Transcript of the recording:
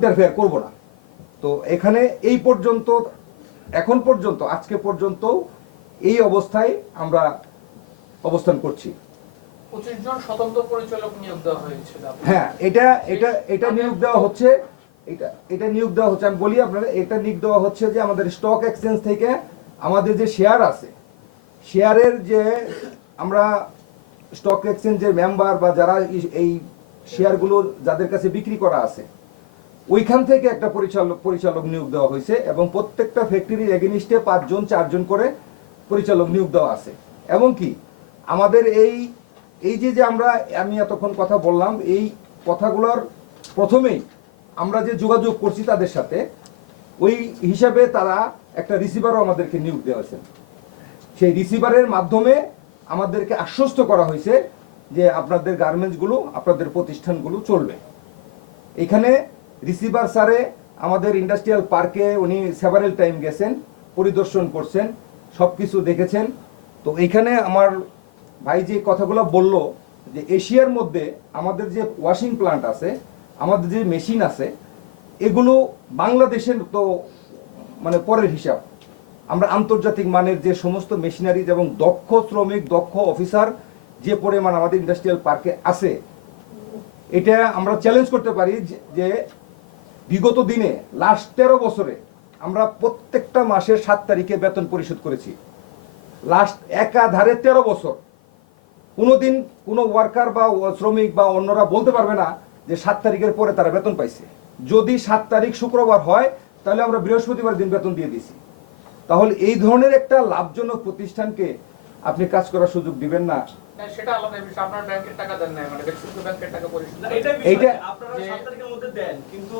Interfere করব না। তো এখানে এই পর্যন্ত এখন পর্যন্ত আজকে পর্যন্ত এই অবস্থায় আমরা অবস্থান করছি। 25 জন স্বতন্ত্র পরিচালক নিয়োগ দেওয়া হয়েছে। হ্যাঁ, এটা নিয়োগ দেওয়া হচ্ছে, এটা নিয়োগ দেওয়া হচ্ছে, আমি বলি আপনারা, এটা নিয়োগ দেওয়া হচ্ছে যে আমাদের স্টক এক্সচেঞ্জ থেকে আমাদের যে শেয়ার আছে, শেয়ারের যে আমরা স্টক এক্সচেঞ্জের মেম্বার বা যারা এই শেয়ারগুলো যাদের কাছে বিক্রি করা আছে, ওইখান থেকে একটা পরিচালক নিয়োগ দেওয়া হয়েছে এবং প্রত্যেকটা ফ্যাক্টরির এগেনিস্টে 5 জন 4 জন করে পরিচালক নিয়োগ দেওয়া আছে। এবং কি আমাদের এই যে আমি এতক্ষণ কথা বললাম, এই কথাগুলোর প্রথমেই আমরা যে যোগাযোগ করছি তাদের সাথে, ওই হিসাবে তারা একটা রিসিভারও আমাদেরকে নিয়োগ দেওয়া হয়েছে। সেই রিসিভারের মাধ্যমে আমাদেরকে আশ্বস্ত করা হয়েছে যে আপনাদের গার্মেন্টসগুলো, আপনাদের প্রতিষ্ঠানগুলো চলবে। এখানে রিসিভার স্যারে আমাদের ইন্ডাস্ট্রিয়াল পার্কে উনি সেভারেল টাইম গেছেন, পরিদর্শন করছেন, সব কিছু দেখেছেন। তো এইখানে আমার ভাই যে কথাগুলো বলল যে এশিয়ার মধ্যে আমাদের যে ওয়াশিং প্লান্ট আছে, আমাদের যে মেশিন আছে, এগুলো বাংলাদেশের তো মানে পরের হিসাব। আমরা আন্তর্জাতিক মানের যে সমস্ত মেশিনারিজ এবং দক্ষ শ্রমিক, দক্ষ অফিসার যে পরিমাণ আমাদের ইন্ডাস্ট্রিয়াল পার্কে আছে, এটা আমরা চ্যালেঞ্জ করতে পারি যে বিগত দিনে লাস্ট 13 বছরে আমরা প্রত্যেকটা মাসের 7 তারিখে বেতন পরিশোধ করেছি। লাস্ট একাধারে 13 বছর কোনোদিন কোনো ওয়ার্কার বা শ্রমিক বা অন্যরা বলতে পারবে না যে 7 তারিখের পরে তারা বেতন পাইছে। যদি 7 তারিখ শুক্রবার হয় তাহলে আমরা বৃহস্পতিবার দিন বেতন দিয়ে দিছি। তাহলে এই ধরনের একটা লাভজনক প্রতিষ্ঠানকে আপনি কাজ করার সুযোগ দিবেন না? সেটা আলাদা বিষয়। আপনার ব্যাংকের টাকা দেন না, মানে ব্যক্তিগত ব্যাংকের টাকা পরিশোধ এইটা আপনারা 7 তারিখের মধ্যে দেন, কিন্তু